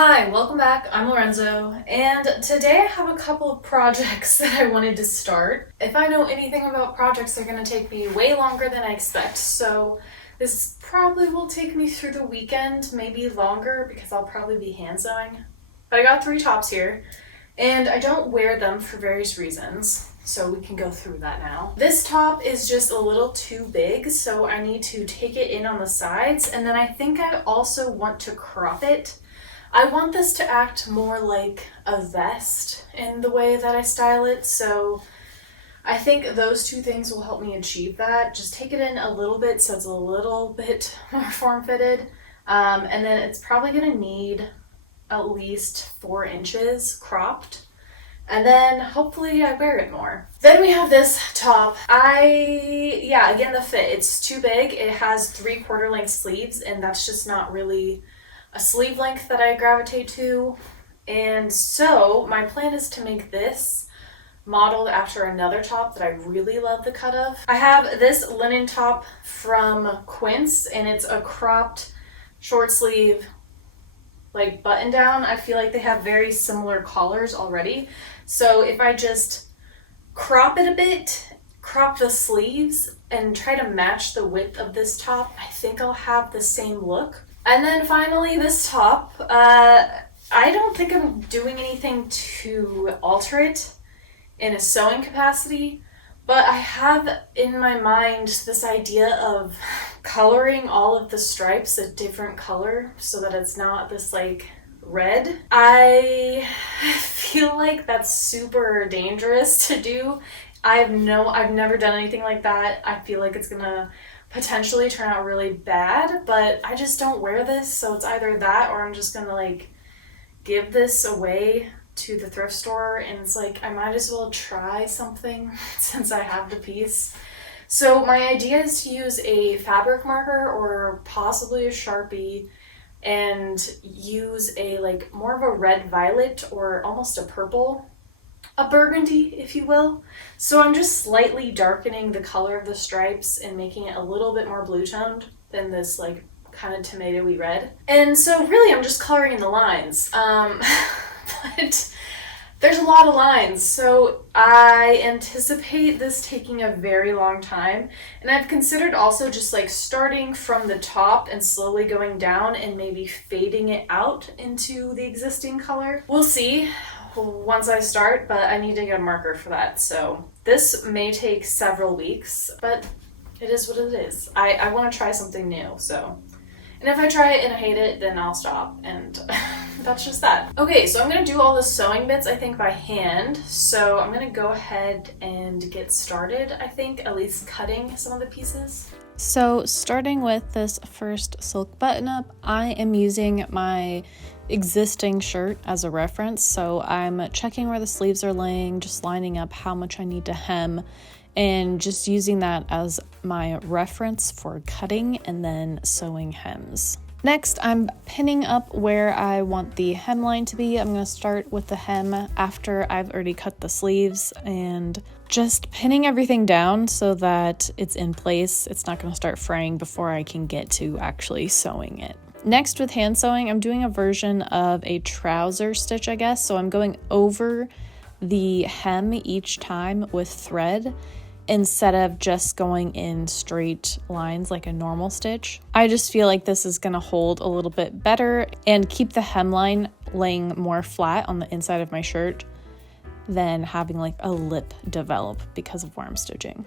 Hi, welcome back. I'm Lorenzo, and today I have a couple of projects that I wanted to start. If I know anything about projects, they're going to take me way longer than I expect, so this probably will take me through the weekend, maybe longer, because I'll probably be hand sewing. But I got three tops here, and I don't wear them for various reasons, so we can go through that now. This top is just a little too big, so I need to take it in on the sides, and then I think I also want to crop it. I want this to act more like a vest in the way that I style it, so I think those two things will help me achieve that. Just take it in a little bit so it's a little bit more form-fitted, and then it's probably going to need at least 4 inches cropped, and then hopefully I wear it more. Then we have this top. Again, the fit, it's too big. It has 3/4 length sleeves, and that's just not really a sleeve length that I gravitate to. And so my plan is to make this modeled after another top that I really love the cut of. I have this linen top from Quince, and it's a cropped short sleeve like button down. I feel like they have very similar collars already. So if I just crop it a bit, crop the sleeves, and try to match the width of this top, I think I'll have the same look. And then finally, this top, I don't think I'm doing anything to alter it in a sewing capacity, but I have in my mind this idea of coloring all of the stripes a different color so that it's not this like red. I feel like that's super dangerous to do. I've never done anything like that. I feel like it's gonna potentially turn out really bad, but I just don't wear this, so it's either that or I'm just gonna like give this away to the thrift store, and it's like I might as well try something since I have the piece. So my idea is to use a fabric marker or possibly a Sharpie and use a like more of a red violet or almost a purple, a burgundy, if you will. So I'm just slightly darkening the color of the stripes and making it a little bit more blue toned than this like kind of tomatoey red. And so really I'm just coloring in the lines. But there's a lot of lines, so I anticipate this taking a very long time. And I've considered also just like starting from the top and slowly going down and maybe fading it out into the existing color. We'll see once I start, but I need to get a marker for that. So this may take several weeks, but it is what it is. I want to try something new, so. And if I try it and I hate it, then I'll stop, and that's just that. Okay, so I'm gonna do all the sewing bits, I think, by hand. So I'm gonna go ahead and get started, I think, at least cutting some of the pieces. So starting with this first silk button-up, I am using my existing shirt as a reference. So I'm checking where the sleeves are laying, just lining up how much I need to hem, and just using that as my reference for cutting and then sewing hems. Next, I'm pinning up where I want the hemline to be. I'm going to start with the hem after I've already cut the sleeves and just pinning everything down so that it's in place. It's not going to start fraying before I can get to actually sewing it. Next, with hand sewing, I'm doing a version of a trouser stitch, I guess. So I'm going over the hem each time with thread instead of just going in straight lines like a normal stitch. I just feel like this is going to hold a little bit better and keep the hemline laying more flat on the inside of my shirt than having like a lip develop because of where I'm stitching.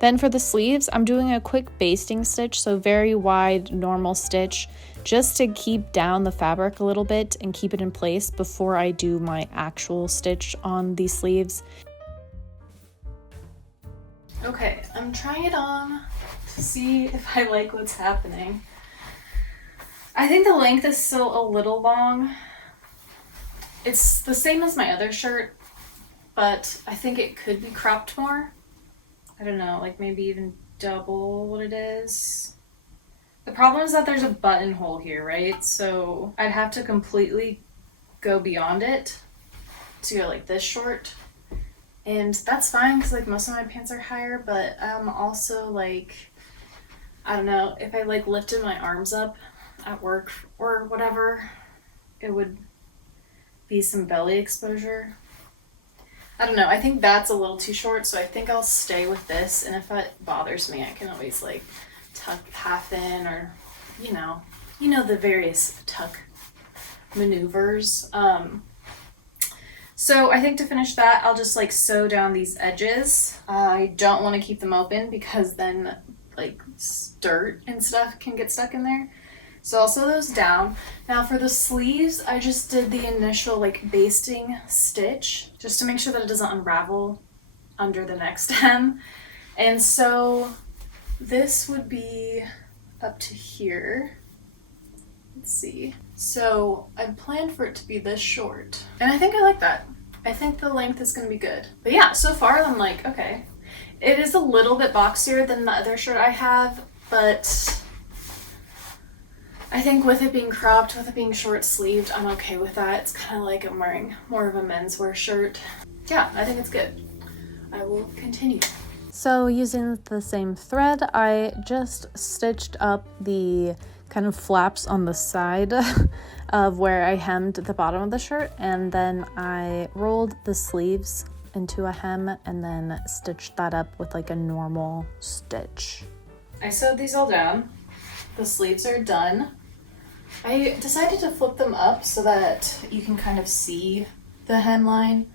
Then for the sleeves, I'm doing a quick basting stitch, so very wide normal stitch, just to keep down the fabric a little bit and keep it in place before I do my actual stitch on the sleeves. Okay, I'm trying it on to see if I like what's happening. I think the length is still a little long. It's the same as my other shirt, but I think it could be cropped more. I don't know, like maybe even double what it is. The problem is that there's a buttonhole here, right? So I'd have to completely go beyond it to go like this short. And that's fine because like most of my pants are higher, but also like, I don't know, if I like lifted my arms up at work or whatever, it would be some belly exposure. I don't know, I think that's a little too short, so I think I'll stay with this, and if it bothers me, I can always like tuck half in, or you know the various tuck maneuvers. So I think to finish that, I'll just like sew down these edges. I don't want to keep them open because then like dirt and stuff can get stuck in there. So I'll sew those down. Now for the sleeves, I just did the initial like basting stitch just to make sure that it doesn't unravel under the next hem. And so this would be up to here. Let's see. So I planned for it to be this short, and I think I like that. I think the length is going to be good. But yeah, so far I'm like, okay. It is a little bit boxier than the other shirt I have, but I think with it being cropped, with it being short sleeved, I'm okay with that. It's kind of like I'm wearing more of a menswear shirt. Yeah, I think it's good. I will continue. So using the same thread, I just stitched up the kind of flaps on the side of where I hemmed the bottom of the shirt, and then I rolled the sleeves into a hem and then stitched that up with like a normal stitch. I sewed these all down. The sleeves are done. I decided to flip them up so that you can kind of see the hemline.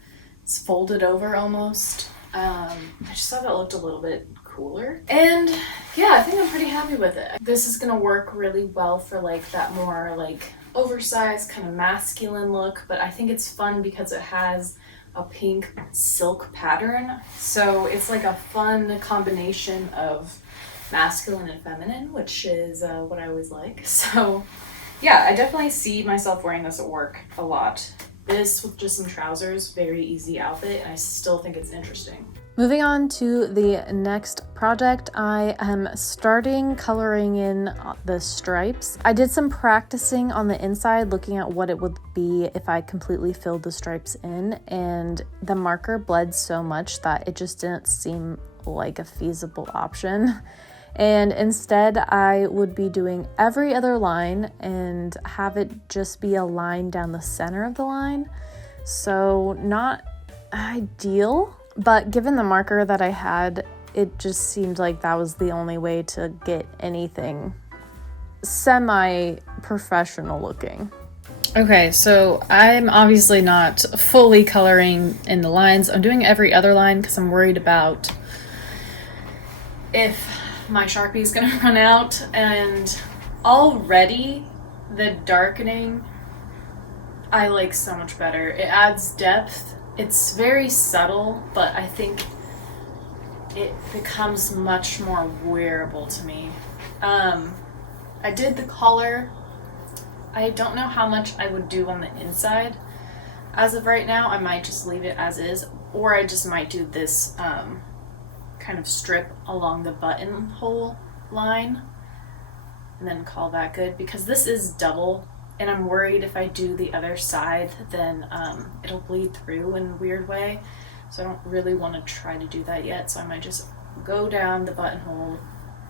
It's folded over almost. I just thought it looked a little bit cooler. And yeah, I think I'm pretty happy with it. This is gonna work really well for like that more like oversized kind of masculine look, but I think it's fun because it has a pink silk pattern. So it's like a fun combination of masculine and feminine, which is what I always like. So yeah, I definitely see myself wearing this at work a lot. This with just some trousers, very easy outfit, and I still think it's interesting. Moving on to the next project, I am starting coloring in the stripes. I did some practicing on the inside, looking at what it would be if I completely filled the stripes in, and the marker bled so much that it just didn't seem like a feasible option. And instead, I would be doing every other line and have it just be a line down the center of the line. So not ideal, but given the marker that I had, it just seemed like that was the only way to get anything semi-professional looking. Okay, so I'm obviously not fully coloring in the lines. I'm doing every other line because I'm worried about if my Sharpie is gonna run out, and already the darkening I like so much better. It adds depth. It's very subtle, but I think it becomes much more wearable to me. I did the collar. I don't know how much I would do on the inside. As of right now, I might just leave it as is, or I just might do this kind of strip along the buttonhole line and then call that good, because this is double and I'm worried if I do the other side then it'll bleed through in a weird way, so I don't really want to try to do that yet. So I might just go down the buttonhole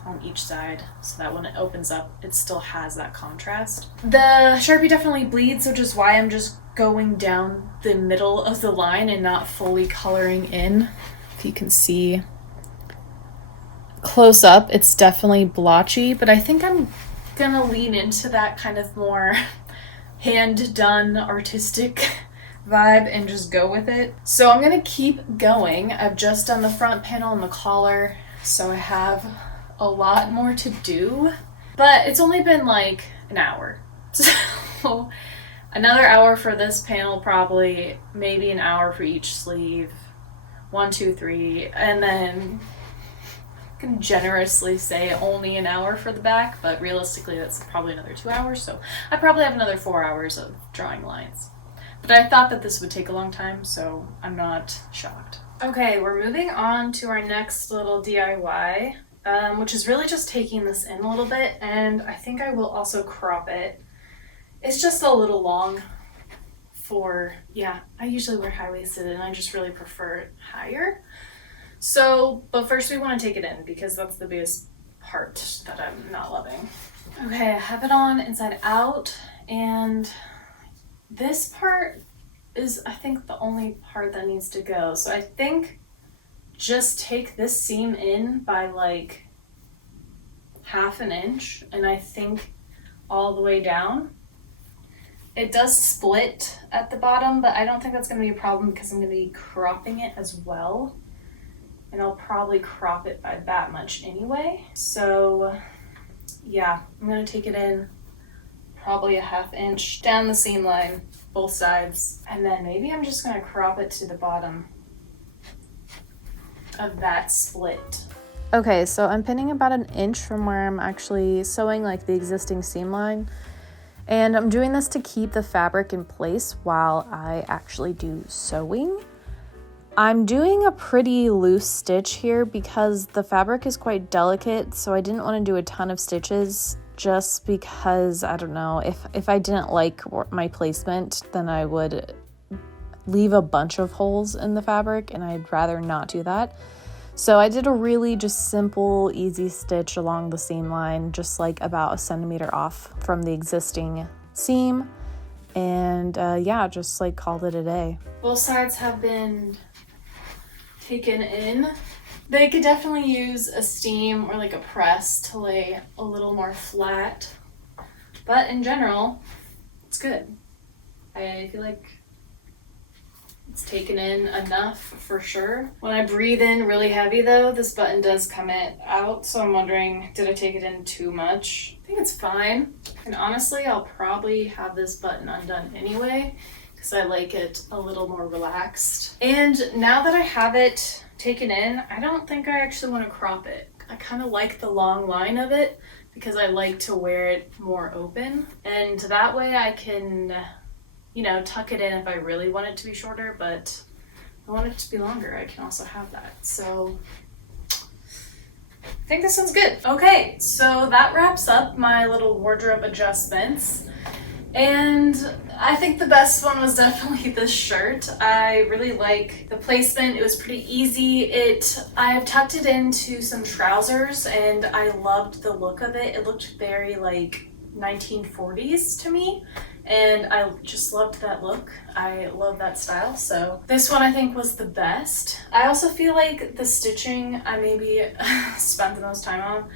on each side so that when it opens up it still has that contrast. The Sharpie definitely bleeds, which is why I'm just going down the middle of the line and not fully coloring in. If you can see close up, it's definitely blotchy, but I think I'm gonna lean into that kind of more hand done artistic vibe and just go with it. So I'm gonna keep going. I've just done the front panel and the collar, so I have a lot more to do, but it's only been like an hour. So another hour for this panel, probably, maybe an hour for each sleeve. 1, 2, 3, and then can generously say only an hour for the back, but realistically that's probably another 2 hours, so I probably have another 4 hours of drawing lines. But I thought that this would take a long time, so I'm not shocked. Okay, we're moving on to our next little DIY, which is really just taking this in a little bit, and I think I will also crop it. It's just a little long for, yeah, I usually wear high-waisted and I just really prefer it higher. So, but first we want to take it in because that's the biggest part that I'm not loving. Okay, I have it on inside out, and This part is, I think, the only part that needs to go. So I think just take this seam in by like 1/2 inch, and I think all the way down. It does split at the bottom, but I don't think that's going to be a problem because I'm going to be cropping it as well. And I'll probably crop it by that much anyway. So yeah, I'm going to take it in probably a 1/2 inch down the seam line, both sides. And then maybe I'm just going to crop it to the bottom of that split. Okay, so I'm pinning about 1 inch from where I'm actually sewing like the existing seam line. And I'm doing this to keep the fabric in place while I actually do sewing. I'm doing a pretty loose stitch here because the fabric is quite delicate, so I didn't want to do a ton of stitches just because, I don't know, if I didn't like my placement, then I would leave a bunch of holes in the fabric, and I'd rather not do that. So I did a really just simple, easy stitch along the seam line, just like about 1 centimeter off from the existing seam. And yeah, just like called it a day. Both sides have been taken in. They could definitely use a steam or like a press to lay a little more flat. But in general, it's good. I feel like it's taken in enough for sure. When I breathe in really heavy though, this button does come out, so I'm wondering, did I take it in too much? I think it's fine. And honestly, I'll probably have this button undone anyway, because I like it a little more relaxed. And now that I have it taken in, I don't think I actually want to crop it. I kind of like the long line of it because I like to wear it more open. And that way I can, you know, tuck it in if I really want it to be shorter, but if I want it to be longer, I can also have that. So I think this one's good. Okay, so that wraps up my little wardrobe adjustments. And I think the best one was definitely this shirt. I really like the placement. It was pretty easy. I've tucked it into some trousers and I loved the look of it. It looked very like 1940s to me, and I just loved that look. I love that style, so this one I think was the best. I also feel like the stitching I maybe spent the most time on,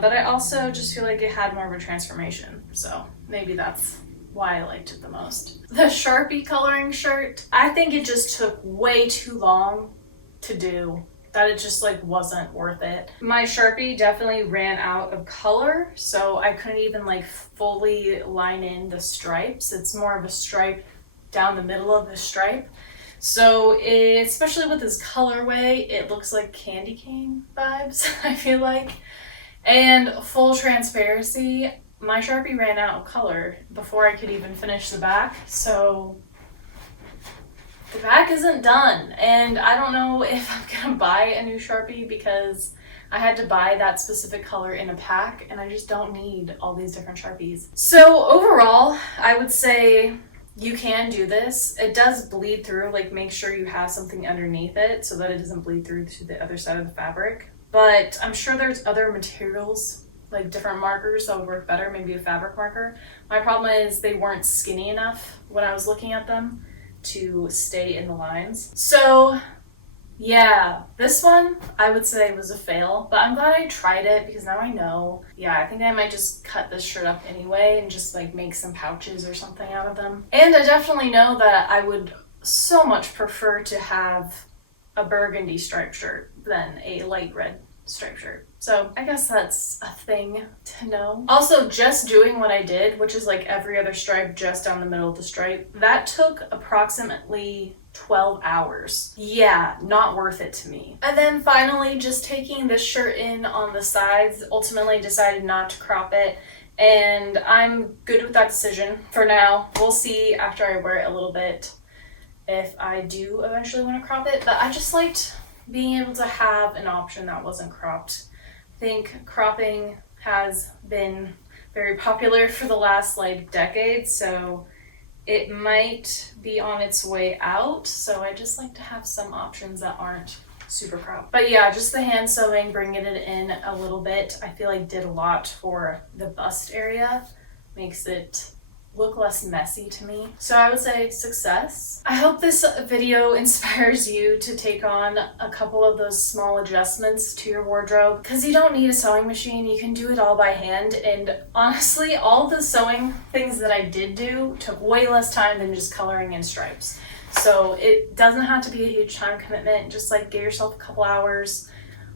but I also just feel like it had more of a transformation, so maybe that's why I liked it the most. The Sharpie coloring shirt, I think it just took way too long to do, that it just like wasn't worth it. My Sharpie definitely ran out of color, so I couldn't even like fully line in the stripes. It's more of a stripe down the middle of the stripe. So especially with this colorway, it looks like candy cane vibes, I feel like. And full transparency, my Sharpie ran out of color before I could even finish the back, so the back isn't done, and I don't know if I'm gonna buy a new Sharpie because I had to buy that specific color in a pack, and I just don't need all these different Sharpies. So overall, I would say you can do this. It does bleed through, like make sure you have something underneath it so that it doesn't bleed through to the other side of the fabric. But I'm sure there's other materials, like different markers that would work better, maybe a fabric marker. My problem is they weren't skinny enough when I was looking at them to stay in the lines. So yeah, this one I would say was a fail, but I'm glad I tried it because now I know. Yeah, I think I might just cut this shirt up anyway and just like make some pouches or something out of them. And I definitely know that I would so much prefer to have a burgundy striped shirt than a light red striped shirt. So I guess that's a thing to know. Also, just doing what I did, which is like every other stripe just down the middle of the stripe, that took approximately 12 hours. Yeah, not worth it to me. And then finally, just taking this shirt in on the sides, ultimately decided not to crop it. And I'm good with that decision for now. We'll see after I wear it a little bit if I do eventually want to crop it. But I just liked being able to have an option that wasn't cropped. I think cropping has been very popular for the last like decade, so it might be on its way out. So I just like to have some options that aren't super cropped. But yeah, just the hand sewing, bringing it in a little bit, I feel like did a lot for the bust area. Makes it look less messy to me. So I would say success. I hope this video inspires you to take on a couple of those small adjustments to your wardrobe, because you don't need a sewing machine. You can do it all by hand, and honestly, all the sewing things that I did do took way less time than just coloring in stripes. So it doesn't have to be a huge time commitment. Just like give yourself a couple hours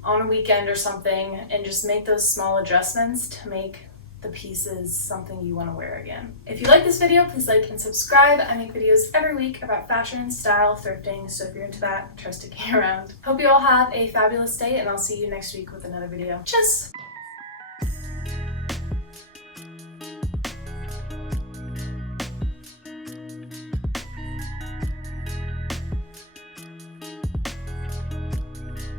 on a weekend or something and just make those small adjustments to make the pieces something you want to wear again. If you like this video, please like and subscribe. I make videos every week about fashion, style, thrifting, so if you're into that, try sticking around. Hope you all have a fabulous day, and I'll see you next week with another video. Cheers!